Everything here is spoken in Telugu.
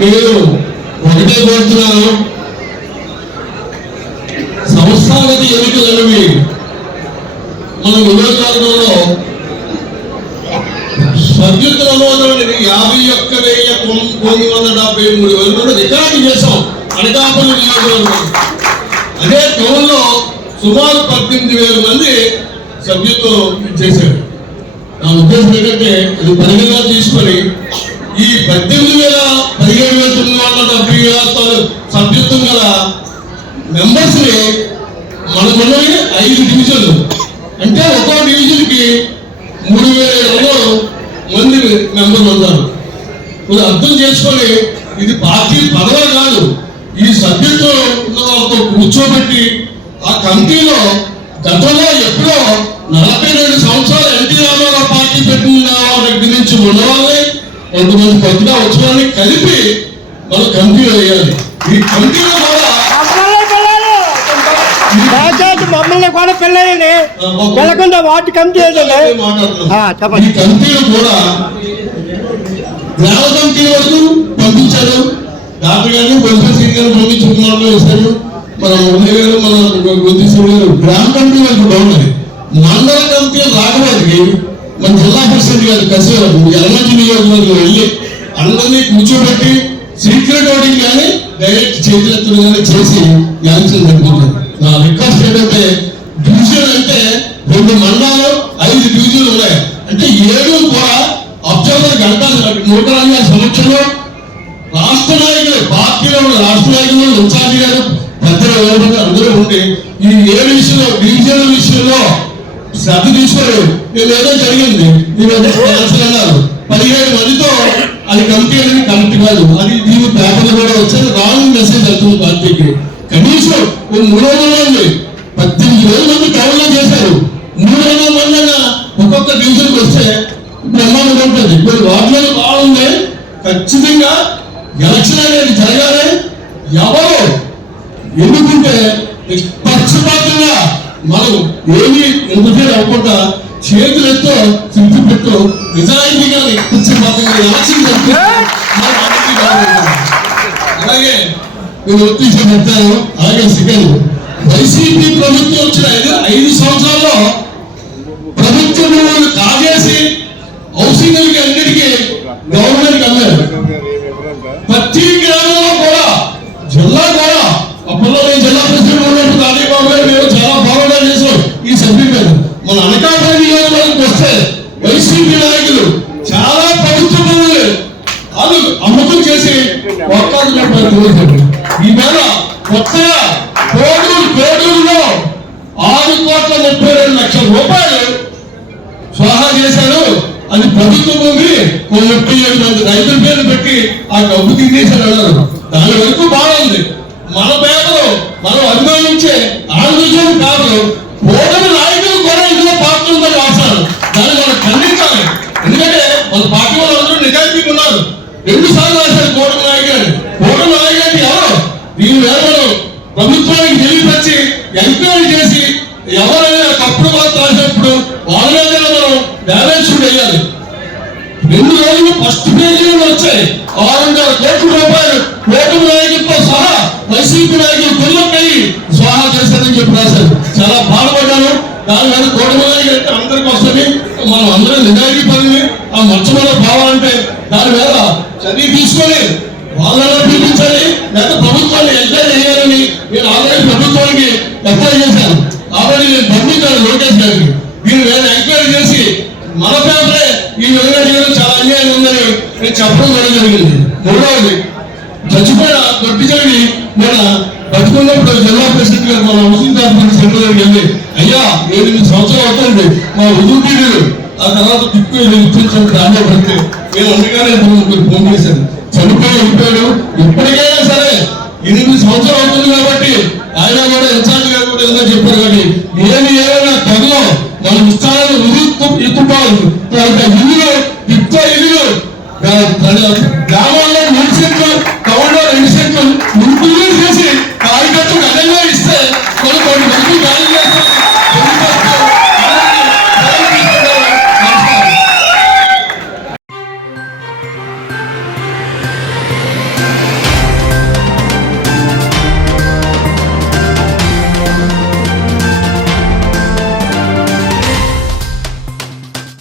నేను ఒకటే కోరుతున్నాను సంస్థాగత ఎన్నికలు అనేవి మన నియోజకవర్గంలో సభ్యుల యాభై ఒక్క వెయ్యి తొమ్మిది వందల డెబ్బై మూడు వేల నుండి రికార్డు చేశాం. అనకాపల్లి నియోజకవర్గం అదే టౌన్లో సుమారు పద్దెనిమిది వేల మంది సభ్యత్వం చేశారు. నా ఉద్దేశం ఏంటంటే అది పరిగణలో తీసుకొని ఈ పద్దెనిమిది వేల తొమ్మిది వందల డెబ్బై వేల సభ్యత్వం గల మెంబర్స్ మనకున్నవి ఐదు డివిజన్లు అంటే ఒక్కో డివిజన్కి మూడు వేల ఏడు మంది మెంబర్లు ఉన్నారు ఇది అర్థం చేసుకొని ఇది పార్టీ పదవే కాదు. ఈ సభ్యత్వం ఉన్న వాళ్ళతో కూర్చోబెట్టి ఆ కమిటీలో గతంలో ఎప్పుడో నలభై రెండు సంవత్సరాలు ఎన్టీ రామారావు పార్టీ పెట్టిన వాళ్ళ దగ్గర నుంచి ఉన్నవాళ్ళని కొంతమంది కొత్తగా వచ్చిన కలిపి మనం కమిటీలు వేయాలి. ఈ కమిటీలో కూడా దయచేసి మమ్మల్ని కూడా పెళ్ళయ్యండి వెళ్ళకుండా వాటి కమిటీ ఏంటండి ఆ, చెప్పండి. ఈ కమిటీలు కూడా గ్రామ కమిటీ వరకు పంపించారు. డాక్టర్ గారిని ప్రొఫెసర్ సింగ్ గారిని పంపించుకున్నారు వేశారు. మన మురళి గారు మన గారు గ్రామ కమిటీ వరకు బాగున్నది మండల కమిటీ రాకపోతే మన జిల్లా ప్రెసిడెంట్ గారు కసేవారు ఎల్లంటి నియోజకవర్గం వెళ్ళి అందరినీ కూర్చోబెట్టి సీక్రెట్ ఓటింగ్ కానీ డైరెక్ట్ చేతులెత్తులు కానీ చేసి యాక్షన్ జరుగుతుంది నా రిక్వెస్ట్ ఏంటంటే డివిజన్ అంటే రెండు మండలాలు ఐదు డివిజన్లు ఉన్నాయి. అంటే ఏడు కూడా అబ్జర్వర్ గంటలు నూట నలభై సంవత్సరంలో రాష్ట్ర నాయకులు పార్టీలో ఉన్న రాష్ట్ర నాయకులు ఉంచాలి గారు పెద్దలు అందరూ ఉండి ఈ ఏడు విషయంలో డివిజన్ విషయంలో శ్రద్ధ తీసుకోలేదు. నేను ఏదో జరిగింది. మీరు అన్నారు పదిహేడు మందితో అది కమిటీ అనేది కమిటీ కాదు. అది దీని పేపర్లు కూడా వచ్చేది రాంగ్ మెసేజ్ వెళ్తుంది పార్టీకి కనీసం ఓ మూడు వందల మంది పద్దెనిమిది వేల మంది టౌన్లో చేశారు. మూడు వందల మంది అయినా ఒక్కొక్క డివిజన్కి వస్తే బ్రహ్మాండంగా ఉంటుంది. ఇప్పుడు వాటిలో బాగుంది ఖచ్చితంగా ఎలక్షన్ అనేది జరగాలి. ఎవరు ఎందుకంటే పక్షపాతంగా మనం ఏమీ ఇంటర్ఫీర్ అవ్వకుండా చేతులెత్తో చింపి పెట్టు. నిజాయితీగా అందరికీ బాగుంటుంది. అలాగే నేను ఒత్తిడి పెట్టాను అలాగే సెకండ్ వైసీపీ ప్రభుత్వం వచ్చిన ఐదు ఐదు సంవత్సరాల్లో ప్రభుత్వ కాజేసి హౌసింగ్ అన్నిటికీ గవర్నమెంట్ అమ్మారు. ప్రతి కొత్తగా కోడూరు కోడూరులో ఆరు కోట్ల ముప్పై రెండు లక్షల రూపాయలు స్వాహా చేశారు. అది ప్రభుత్వ భూమి ముప్పై ఏడు మంది రైతుల పేరు పెట్టి ఆ డబ్బు తినేశారు అన్నారు దాని వరకు బాగుంది మన పేదలు మనం అభిమానించే ఆంధ్రజం కాదు ఓటమి నాయకులు కూడా ఇందులో పాత్ర ఉందని రాశారు దాన్ని మనం ఖండించాలి. ఎందుకంటే మన పార్టీ వాళ్ళందరూ నిజాయితీగా ఉన్నారు. రెండు సార్లు రాశారు కోటమి నాయకులు కోటమి నాయకులు ఎవరు ప్రభుత్వానికి తెలియపరిచి ఎంక్వైరీ చేసి ఎవరైనా తప్పుడు మాత్రం రాసినప్పుడు వాళ్ళ మీద మనం బ్యాలెన్స్ షీట్ వేయాలి రెండు రోజులు ఫస్ట్ పేజీలో వచ్చాయి. ఆరున్నర కోట్ల రూపాయలు కోటి నాయకులతో సహా వైసీపీ నాయకులు కొల్లకై స్వాహా చేశారని చెప్పి రాశారు. చాలా బాధపడ్డాను. దాని మీద కోటి నాయకులు అంటే అందరికి వస్తుంది మనం అందరం నిజాయితీ పనిని ఆ మచ్చమల భావాలంటే దాని మీద చదివి తీసుకొని వాళ్ళని పిలిపించాలి లేకపోతే ప్రభుత్వాన్ని ఎంక్వైరీ చేయాలని నేను ఆల్రెడీ ప్రభుత్వానికి ఎఫ్ఐఆర్ చేశాను ఆల్రెడీ నేను పంపించాను లోకేష్ గారికి దీని మీద ఎంక్వైరీ చేసి మన పేపరే ఈ విధంగా చేయడం చాలా అన్యాయం ఉందని నేను చెప్పడం కూడా జరిగింది. మూడవది చచ్చిపోయిన దొడ్డి జరిగి మన బతుకున్నప్పుడు జిల్లా ప్రెసిడెంట్ గారు మన హౌసింగ్ కార్పొరేషన్ సెంటర్ దగ్గరికి వెళ్ళి అయ్యా ఎనిమిది సంవత్సరాలు అవుతుంది మా ఉద్యోగులు ఆ తర్వాత దిక్కు ఇప్పించండి దాంట్లో పడితే నేను అందుకనే మీకు ఫోన్ చేశాను. చనిపోయి వెళ్ళిపోయాడు ఇప్పటికైనా సరే ఎనిమిది సంవత్సరాలు అవుతుంది కాబట్టి ఆయన కూడా ఇన్ఛార్జ్ గారు కూడా ఏదో చెప్పారు కానీ Hallelujah.